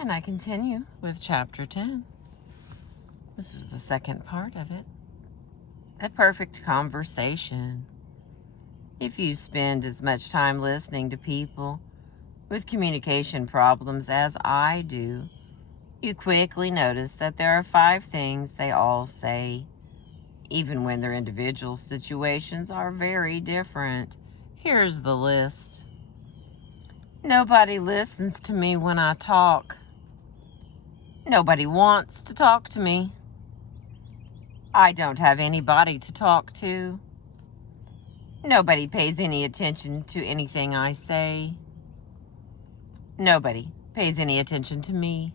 And I continue with Chapter 10. This is the second part of it. The perfect conversation. If you spend as much time listening to people with communication problems as I do, you quickly notice that there are 5 things they all say, even when their individual situations are very different. Here's the list. Nobody listens to me when I talk. Nobody wants to talk to me. I don't have anybody to talk to. Nobody pays any attention to anything I say. Nobody pays any attention to me.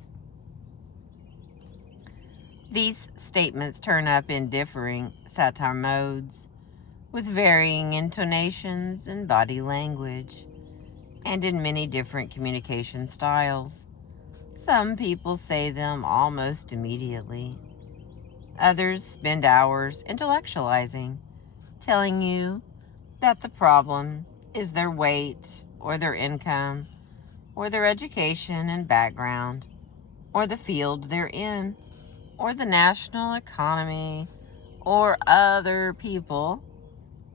These statements turn up in differing satire modes, with varying intonations and body language, and in many different communication styles. Some people say them almost immediately. Others spend hours intellectualizing, telling you that the problem is their weight, or their income, or their education and background, or the field they're in, or the national economy, or other people,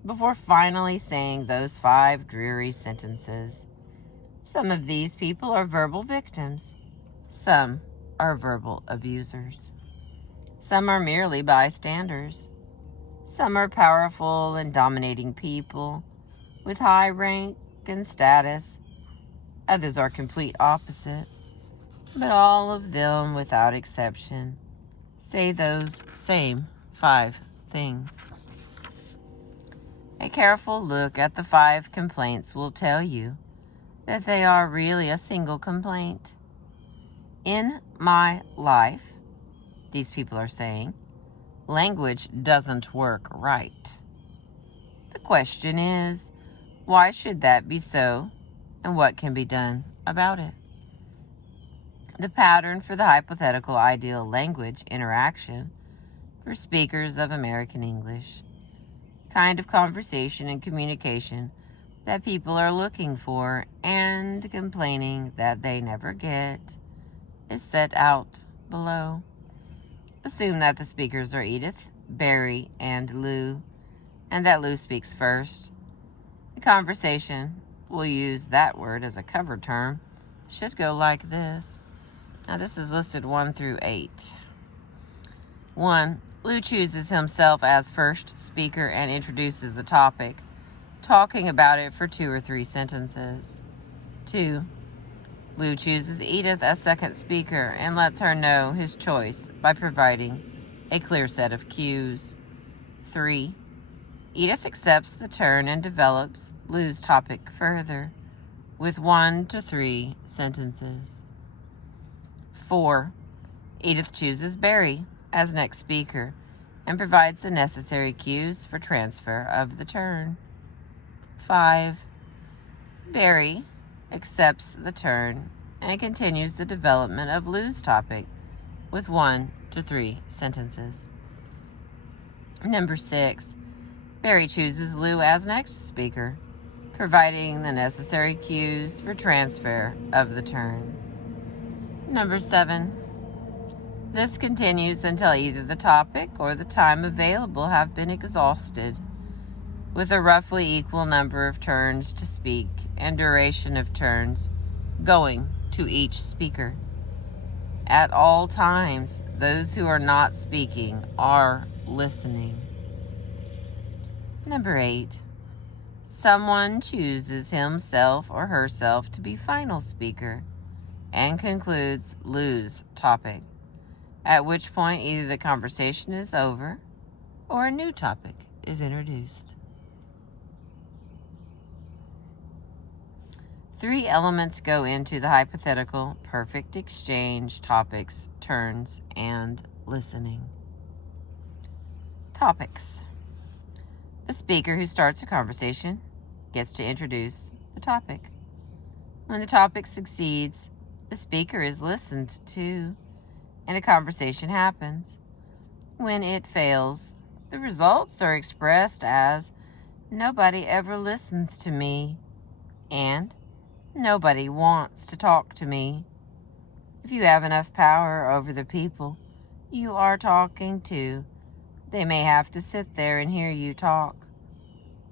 before finally saying those 5 dreary sentences. Some of these people are verbal victims. Some are verbal abusers. Some are merely bystanders. Some are powerful and dominating people with high rank and status. Others are complete opposite. But all of them, without exception, say those same 5 things. A careful look at the 5 complaints will tell you that they are really a single complaint. In my life, these people are saying, language doesn't work right. The question is, why should that be so, and what can be done about it? The pattern for the hypothetical ideal language interaction for speakers of American English, kind of conversation and communication that people are looking for and complaining that they never get, is set out below. Assume that the speakers are Edith, Barry, and Lou, and that Lou speaks first. The conversation, we'll use that word as a cover term, should go like this. Now this is listed 1 through 8. 1. Lou chooses himself as first speaker and introduces a topic, talking about it for 2 or 3 sentences. 2. Lou chooses Edith as second speaker and lets her know his choice by providing a clear set of cues. 3. Edith accepts the turn and develops Lou's topic further with 1 to 3 sentences. 4. Edith chooses Barry as next speaker and provides the necessary cues for transfer of the turn. 5. Barry accepts the turn and continues the development of Lou's topic with 1 to 3 sentences. 6. Barry chooses Lou as next speaker, providing the necessary cues for transfer of the turn. 7. This continues until either the topic or the time available have been exhausted, with a roughly equal number of turns to speak and duration of turns going to each speaker. At all times, those who are not speaking are listening. 8. Someone chooses himself or herself to be final speaker and concludes Lou's topic, at which point either the conversation is over or a new topic is introduced. 3 elements go into the hypothetical perfect exchange topics, turns, and listening. Topics. The speaker who starts a conversation gets to introduce the topic. When the topic succeeds, the speaker is listened to and a conversation happens. When it fails, the results are expressed as nobody ever listens to me and nobody wants to talk to me. If you have enough power over the people you are talking to, they may have to sit there and hear you talk,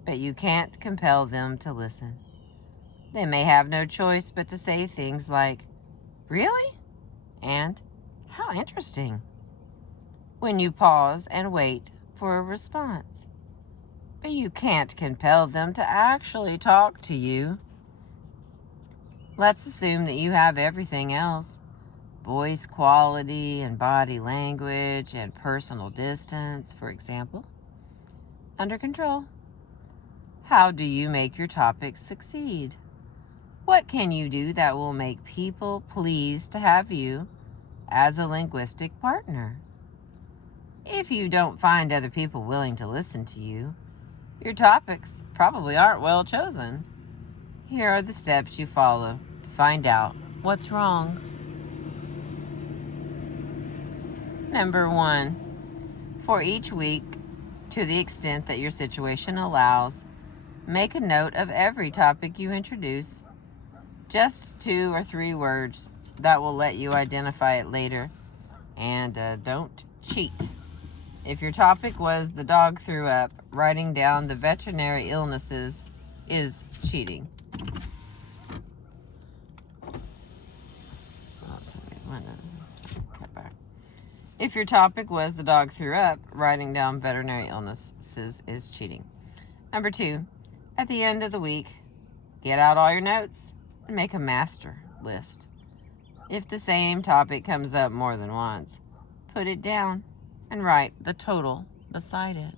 but you can't compel them to listen. They may have no choice but to say things like, "Really?" and "How interesting," when you pause and wait for a response. But you can't compel them to actually talk to you. Let's assume that you have everything else: voice quality and body language and personal distance, for example, under control. How do you make your topics succeed? What can you do that will make people pleased to have you as a linguistic partner? If you don't find other people willing to listen to you, your topics probably aren't well chosen. Here are the steps you follow to find out what's wrong. Number 1, for each week, to the extent that your situation allows, make a note of every topic you introduce. Just 2 or 3 words that will let you identify it later. And don't cheat. If your topic was "the dog threw up," writing down the veterinary illnesses is cheating. If your topic was "the dog threw up," writing down veterinary illnesses is cheating. Number 2, at the end of the week, get out all your notes and make a master list. If the same topic comes up more than once, put it down and write the total beside it.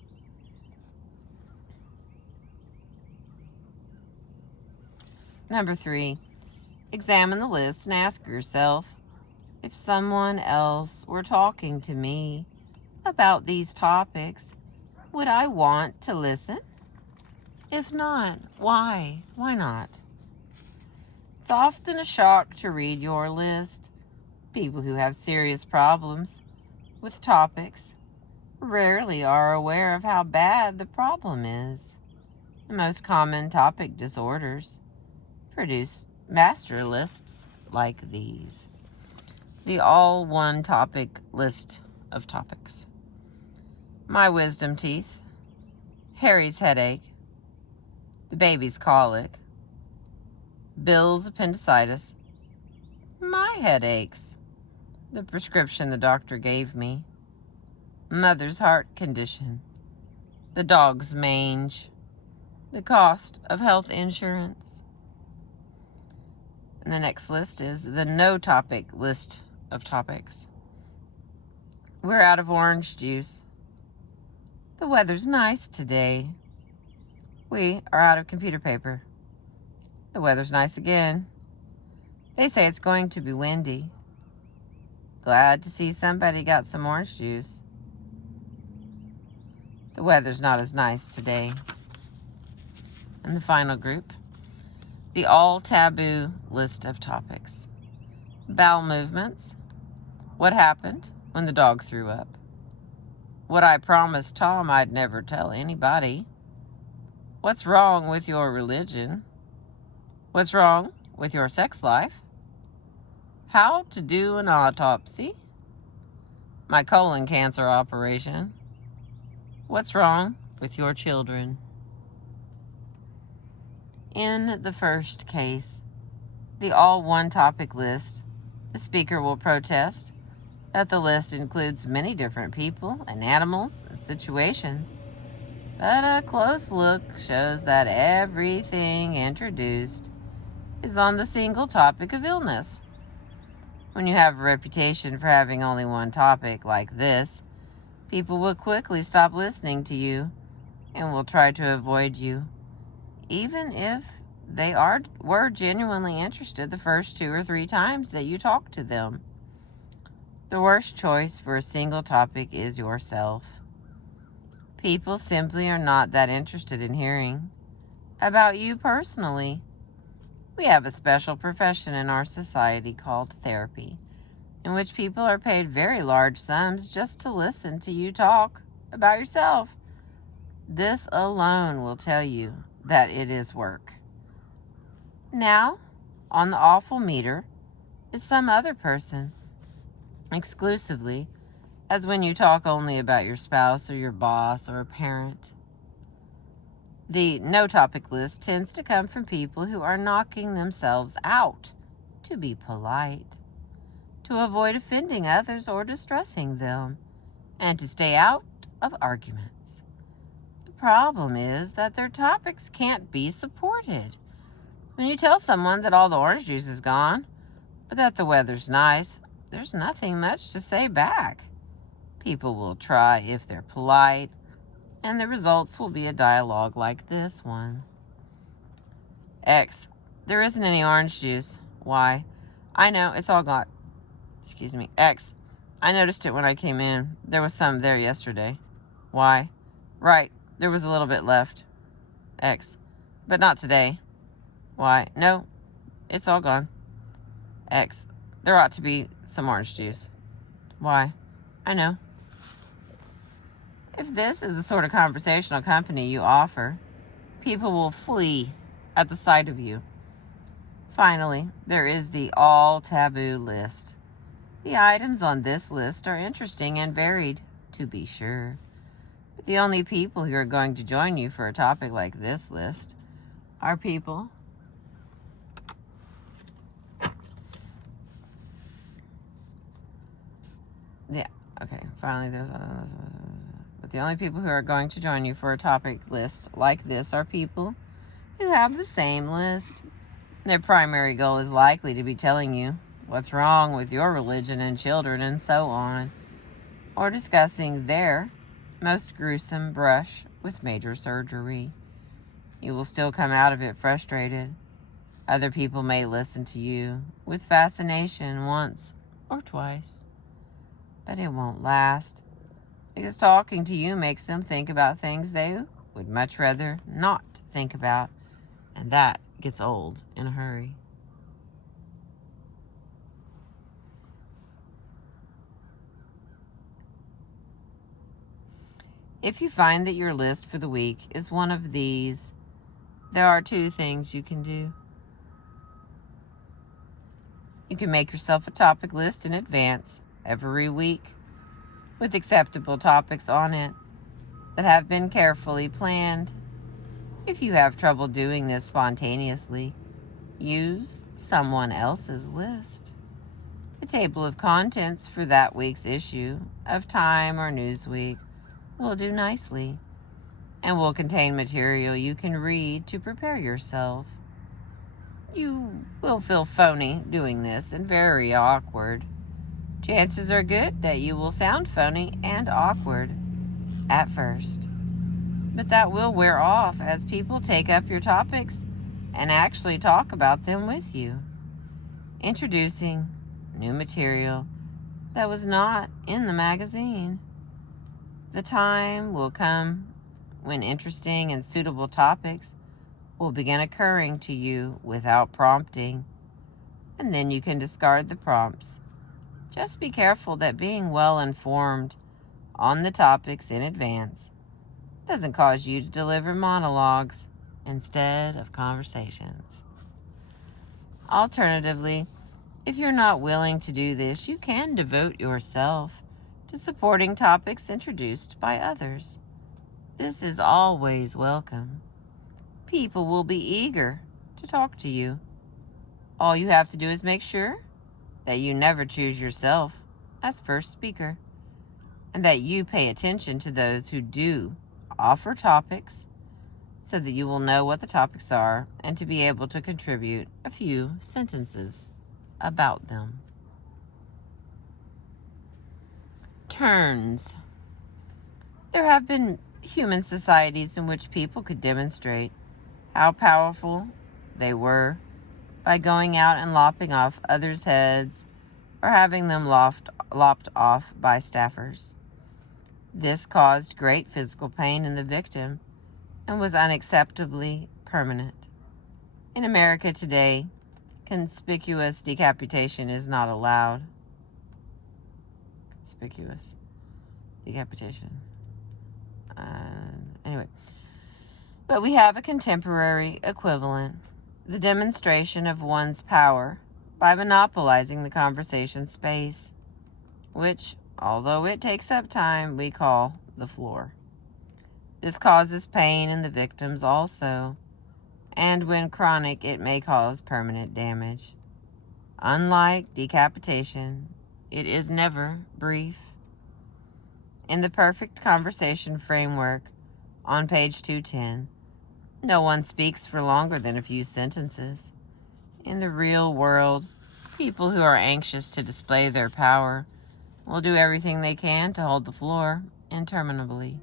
Number 3, examine the list and ask yourself, if someone else were talking to me about these topics, would I want to listen? If not, why? Why not? It's often a shock to read your list. People who have serious problems with topics rarely are aware of how bad the problem is. The most common topic disorders produce master lists like these. The all one topic list of topics: my wisdom teeth, Harry's headache, the baby's colic, Bill's appendicitis, my headaches, the prescription the doctor gave me, mother's heart condition, the dog's mange, the cost of health insurance. And the next list is the no topic list of topics. We're out of orange juice. The weather's nice today. We are out of computer paper. The weather's nice again. They say it's going to be windy. Glad to see somebody got some orange juice. The weather's not as nice today. And the final group, the all taboo list of topics: bowel movements, what happened when the dog threw up, what I promised Tom I'd never tell anybody, what's wrong with your religion, what's wrong with your sex life, how to do an autopsy, my colon cancer operation, what's wrong with your children. In the first case, the all one topic list, the speaker will protest that the list includes many different people and animals and situations, but a close look shows that everything introduced is on the single topic of illness. When you have a reputation for having only one topic like this, people will quickly stop listening to you and will try to avoid you, even if they were genuinely interested the first 2 or 3 times that you talk to them. The worst choice for a single topic is yourself. People simply are not that interested in hearing about you personally. We have a special profession in our society called therapy, in which people are paid very large sums just to listen to you talk about yourself. This alone will tell you that it is work. Now, on the awful meter is some other person exclusively as when you talk only about your spouse or your boss or a parent. The no-topic list tends to come from people who are knocking themselves out to be polite, to avoid offending others or distressing them, and to stay out of arguments. The problem is that their topics can't be supported. When you tell someone that all the orange juice is gone, or that the weather's nice, there's nothing much to say back. People will try if they're polite, and the results will be a dialogue like this one. X, there isn't any orange juice. Y, I know, it's all gone. Excuse me. X, I noticed it when I came in. There was some there yesterday. Y, right, there was a little bit left. X, but not today. Y, no, it's all gone. X, there ought to be some orange juice. Y, I know. If this is the sort of conversational company you offer, people will flee at the sight of you. Finally, there is the all taboo list. The items on this list are interesting and varied, to be sure. But the only people who are going to join you for a topic like this list are people But the only people who are going to join you for a topic list like this are people who have the same list. Their primary goal is likely to be telling you what's wrong with your religion and children and so on, or discussing their most gruesome brush with major surgery. You will still come out of it frustrated. Other people may listen to you with fascination once or twice, but it won't last, because talking to you makes them think about things they would much rather not think about, and that gets old in a hurry. If you find that your list for the week is one of these, there are two things you can do. You can make yourself a topic list in advance every week with acceptable topics on it that have been carefully planned. If you have trouble doing this spontaneously, use someone else's list. The table of contents for that week's issue of Time or Newsweek will do nicely and will contain material you can read to prepare yourself. You will feel phony doing this and very awkward. Chances are good that you will sound phony and awkward at first, but that will wear off as people take up your topics and actually talk about them with you. Introducing new material that was not in the magazine. The time will come when interesting and suitable topics will begin occurring to you without prompting, and then you can discard the prompts. Just be careful that being well informed on the topics in advance doesn't cause you to deliver monologues instead of conversations. Alternatively, if you're not willing to do this, you can devote yourself to supporting topics introduced by others. This is always welcome. People will be eager to talk to you. All you have to do is make sure that you never choose yourself as first speaker, and that you pay attention to those who do offer topics so that you will know what the topics are and to be able to contribute a few sentences about them. Turns. There have been human societies in which people could demonstrate how powerful they were by going out and lopping off others' heads or having them lopped off by staffers. This caused great physical pain in the victim and was unacceptably permanent. In America today, conspicuous decapitation is not allowed. Conspicuous decapitation. Anyway, but we have a contemporary equivalent, the demonstration of one's power by monopolizing the conversation space. which, although it takes up time, we call the floor. This causes pain in the victims also, and when chronic, it may cause permanent damage. Unlike decapitation, it is never brief. In the perfect conversation framework on page 210, no one speaks for longer than a few sentences. In the real world, people who are anxious to display their power will do everything they can to hold the floor interminably,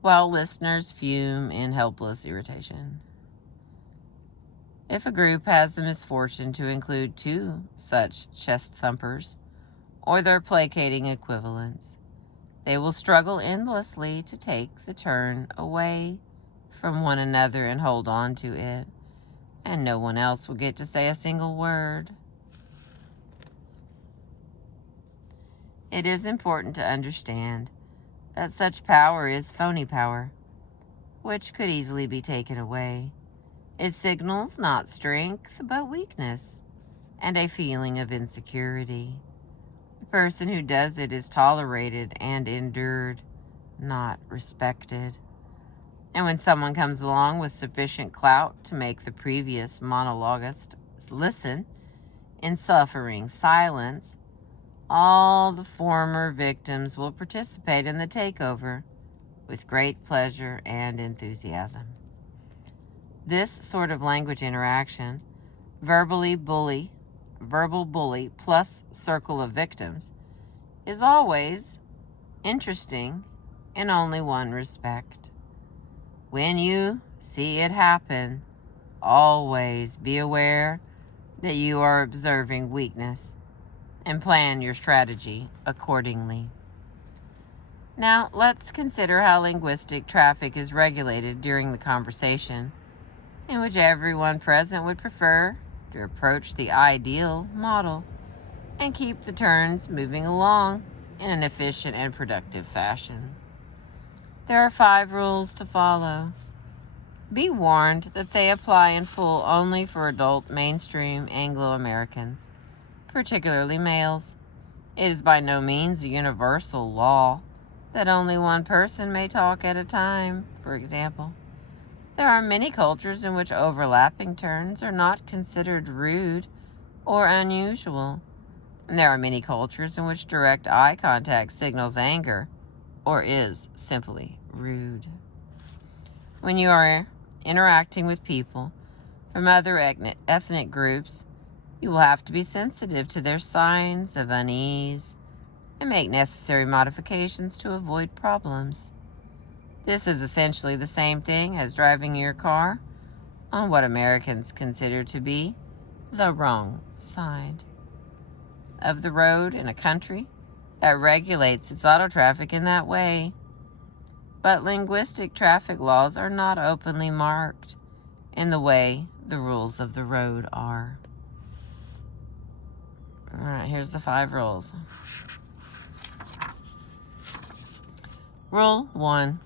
while listeners fume in helpless irritation. If a group has the misfortune to include two such chest thumpers, or their placating equivalents, they will struggle endlessly to take the turn away from one another and hold on to it, and no one else will get to say a single word. It is important to understand that such power is phony power, which could easily be taken away. It signals not strength, but weakness, and a feeling of insecurity. The person who does it is tolerated and endured, not respected. And when someone comes along with sufficient clout to make the previous monologuist listen in suffering silence, all the former victims will participate in the takeover with great pleasure and enthusiasm. This sort of language interaction, verbal bully plus circle of victims, is always interesting in only one respect. When you see it happen, always be aware that you are observing weakness and plan your strategy accordingly. Now, let's consider how linguistic traffic is regulated during the conversation, in which everyone present would prefer to approach the ideal model and keep the turns moving along in an efficient and productive fashion. There are 5 rules to follow. Be warned that they apply in full only for adult mainstream Anglo-Americans, particularly males. It is by no means a universal law that only one person may talk at a time, for example. There are many cultures in which overlapping turns are not considered rude or unusual. And there are many cultures in which direct eye contact signals anger or is simply rude. When you are interacting with people from other ethnic groups, you will have to be sensitive to their signs of unease and make necessary modifications to avoid problems. This is essentially the same thing as driving your car on what Americans consider to be the wrong side of the road in a country that regulates its auto traffic in that way. But linguistic traffic laws are not openly marked in the way the rules of the road are. All right, here's the 5 rules. Rule 1.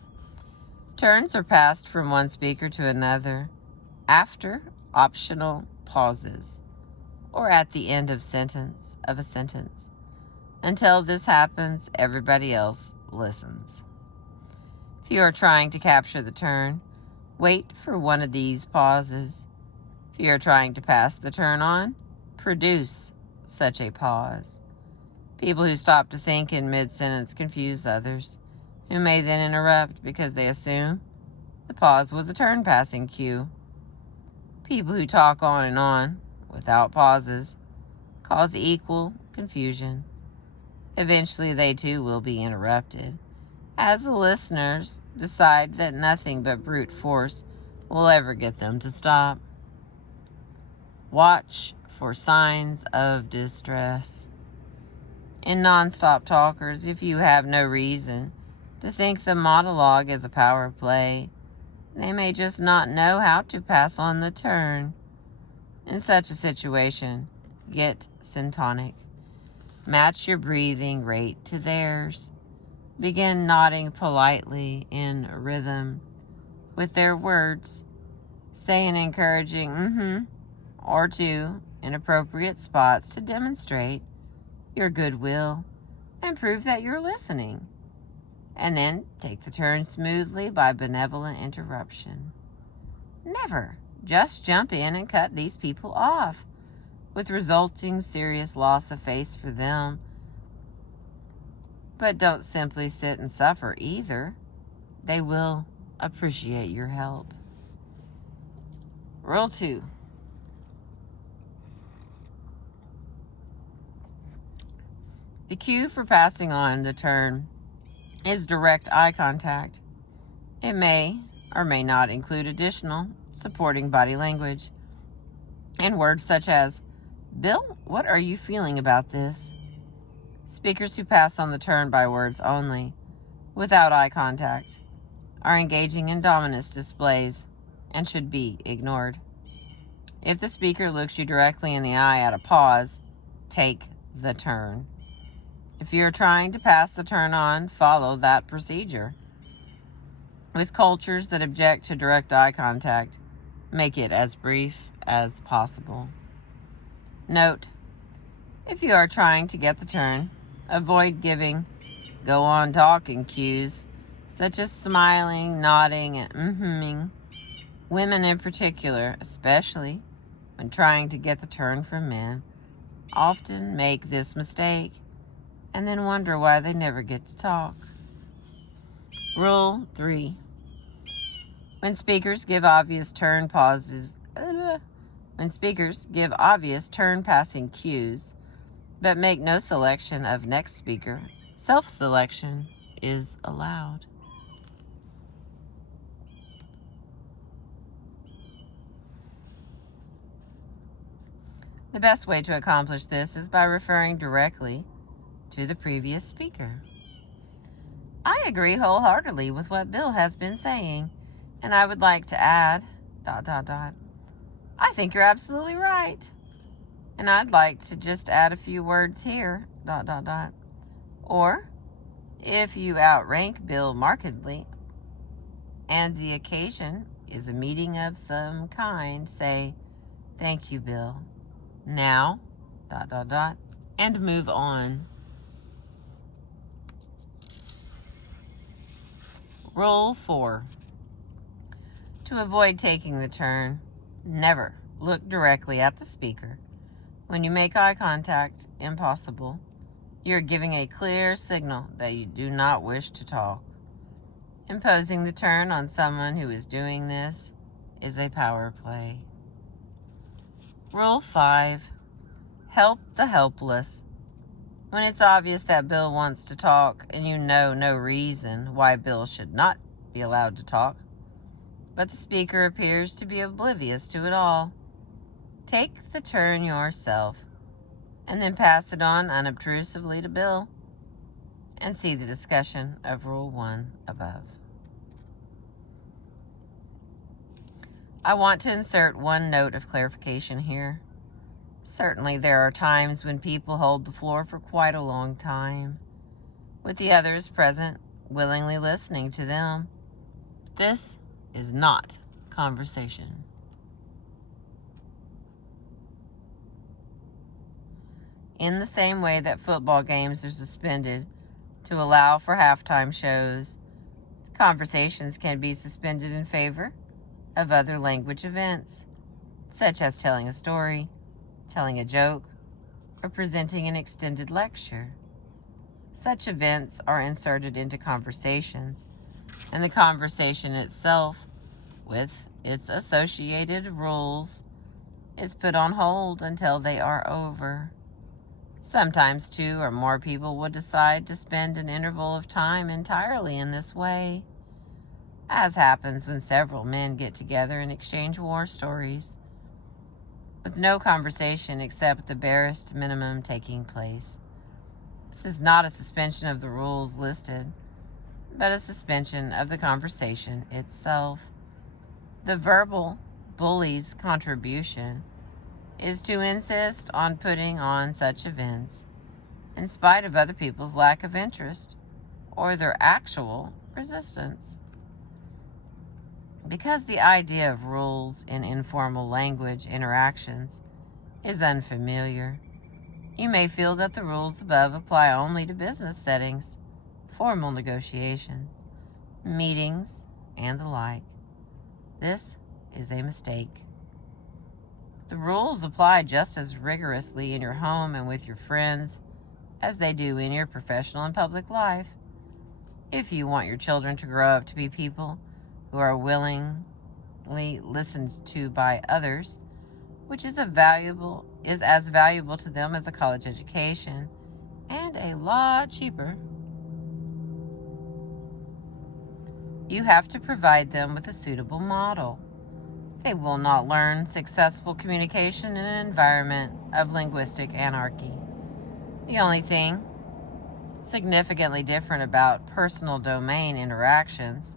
Turns are passed from one speaker to another after optional pauses or at the end of a sentence. Until this happens, everybody else listens. If you are trying to capture the turn, wait for one of these pauses. If you are trying to pass the turn on, produce such a pause. People who stop to think in mid-sentence confuse others, who may then interrupt because they assume the pause was a turn-passing cue. People who talk on and on, without pauses, cause equal confusion. Eventually, they too will be interrupted, as the listeners decide that nothing but brute force will ever get them to stop. Watch for signs of distress. In non-stop talkers, if you have no reason to think the monologue is a power play, they may just not know how to pass on the turn. In such a situation, get syntonic. Match your breathing rate to theirs. Begin nodding politely in rhythm with their words. Say an encouraging or two in appropriate spots to demonstrate your goodwill and prove that you're listening. And then take the turn smoothly by benevolent interruption. Never just jump in and cut these people off, with resulting serious loss of face for them. But don't simply sit and suffer either. They will appreciate your help. Rule 2. The cue for passing on the turn is direct eye contact. It may or may not include additional supporting body language and words such as, "Bill, what are you feeling about this?" Speakers who pass on the turn by words only, without eye contact, are engaging in dominance displays and should be ignored. If the speaker looks you directly in the eye at a pause, take the turn. If you're trying to pass the turn on, follow that procedure. With cultures that object to direct eye contact, make it as brief as possible. Note, if you are trying to get the turn, avoid giving go on talking cues, such as smiling, nodding, and mm-hmming. Women in particular, especially when trying to get the turn from men, often make this mistake and then wonder why they never get to talk. Rule 3. When speakers give obvious turn passing cues, but make no selection of next speaker, self-selection is allowed. The best way to accomplish this is by referring directly to the previous speaker. I agree wholeheartedly with what Bill has been saying, and I would like to add, ... I think you're absolutely right. And I'd like to just add a few words here, ... Or, if you outrank Bill markedly, and the occasion is a meeting of some kind, say, "Thank you, Bill. Now, ... and move on. Rule 4. To avoid taking the turn, never look directly at the speaker. When you make eye contact impossible, you're giving a clear signal that you do not wish to talk. Imposing the turn on someone who is doing this is a power play. Rule 5. Help the helpless. When it's obvious that Bill wants to talk and you know no reason why Bill should not be allowed to talk, but the speaker appears to be oblivious to it all, take the turn yourself and then pass it on unobtrusively to Bill, and see the discussion of Rule 1 above. I want to insert one note of clarification here. Certainly there are times when people hold the floor for quite a long time, with the others present willingly listening to them. This is not conversation. In the same way that football games are suspended to allow for halftime shows, conversations can be suspended in favor of other language events, such as telling a story, telling a joke, or presenting an extended lecture. Such events are inserted into conversations, and the conversation itself, with its associated rules, is put on hold until they are over. Sometimes 2 or more people would decide to spend an interval of time entirely in this way, as happens when several men get together and exchange war stories, with no conversation except the barest minimum taking place. This is not a suspension of the rules listed, but a suspension of the conversation itself. The verbal bully's contribution is to insist on putting on such events, in spite of other people's lack of interest or their actual resistance. Because the idea of rules in informal language interactions is unfamiliar, you may feel that the rules above apply only to business settings, formal negotiations, meetings, and the like. This is a mistake. The rules apply just as rigorously in your home and with your friends as they do in your professional and public life. If you want your children to grow up to be people who are willingly listened to by others, which is as valuable to them as a college education and a lot cheaper, you have to provide them with a suitable model. They will not learn successful communication in an environment of linguistic anarchy. The only thing significantly different about personal domain interactions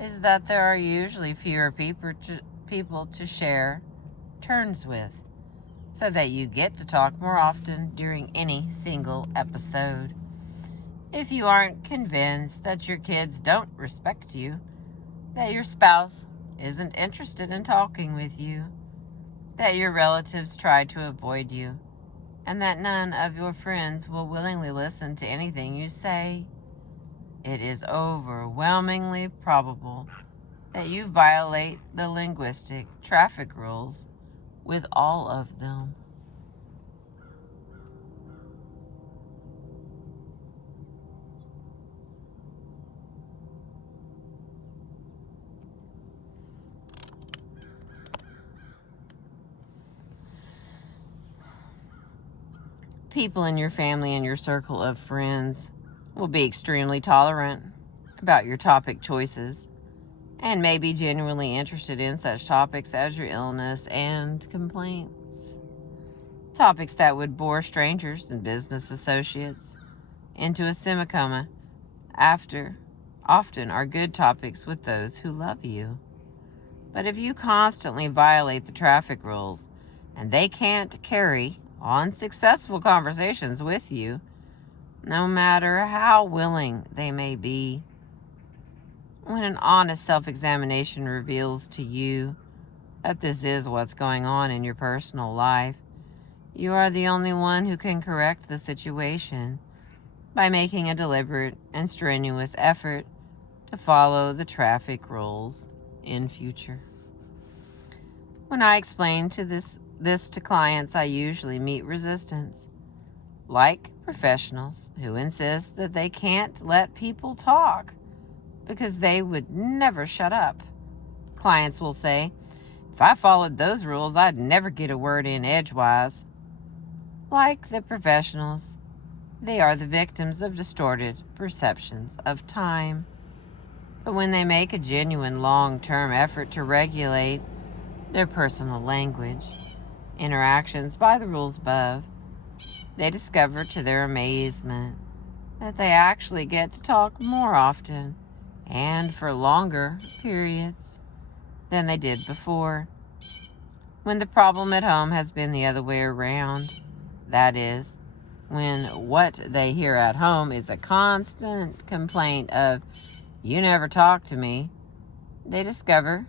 is that there are usually fewer people to share turns with, so that you get to talk more often during any single episode. If you aren't convinced that your kids don't respect you, that your spouse isn't interested in talking with you, that your relatives try to avoid you, and that none of your friends will willingly listen to anything you say, it is overwhelmingly probable that you violate the linguistic traffic rules with all of them. People in your family and your circle of friends will be extremely tolerant about your topic choices and may be genuinely interested in such topics as your illness and complaints. Topics that would bore strangers and business associates into a semicoma often are good topics with those who love you. But if you constantly violate the traffic rules and they can't carry on successful conversations with you, no matter how willing they may be, when an honest self-examination reveals to you that this is what's going on in your personal life, you are the only one who can correct the situation by making a deliberate and strenuous effort to follow the traffic rules in future. When I explain this to clients, I usually meet resistance. Like professionals who insist that they can't let people talk because they would never shut up. Clients will say, if I followed those rules, I'd never get a word in edgewise. Like the professionals, they are the victims of distorted perceptions of time. But when they make a genuine long-term effort to regulate their personal language interactions by the rules above, they discover to their amazement that they actually get to talk more often and for longer periods than they did before. When the problem at home has been the other way around, that is, when what they hear at home is a constant complaint of, you never talk to me, they discover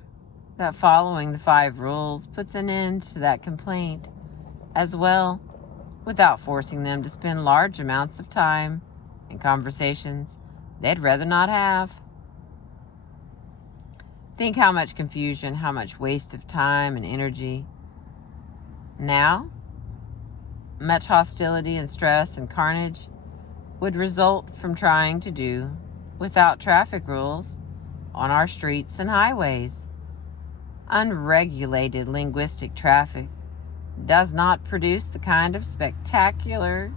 that following the 5 rules puts an end to that complaint as well, without forcing them to spend large amounts of time in conversations they'd rather not have. Think how much confusion, how much waste of time and energy. Now, much hostility and stress and carnage would result from trying to do without traffic rules on our streets and highways. Unregulated linguistic traffic does not produce the kind of spectacular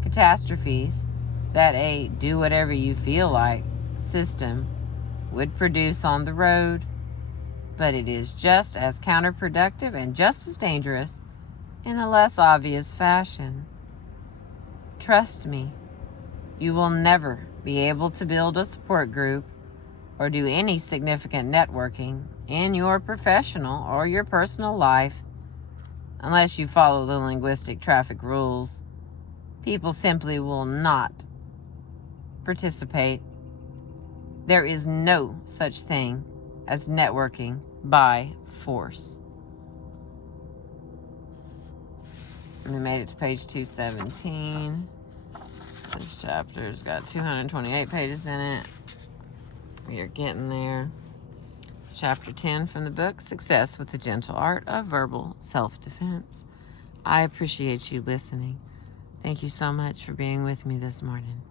catastrophes that a do-whatever-you-feel-like system would produce on the road, but it is just as counterproductive and just as dangerous in a less obvious fashion. Trust me, you will never be able to build a support group or do any significant networking in your professional or your personal life unless you follow the linguistic traffic rules. People simply will not participate. There is no such thing as networking by force. We made it to page 217. This chapter's got 228 pages in it. We are getting there. It's chapter 10 from the book, Success with the Gentle Art of Verbal Self-Defense. I appreciate you listening. Thank you so much for being with me this morning.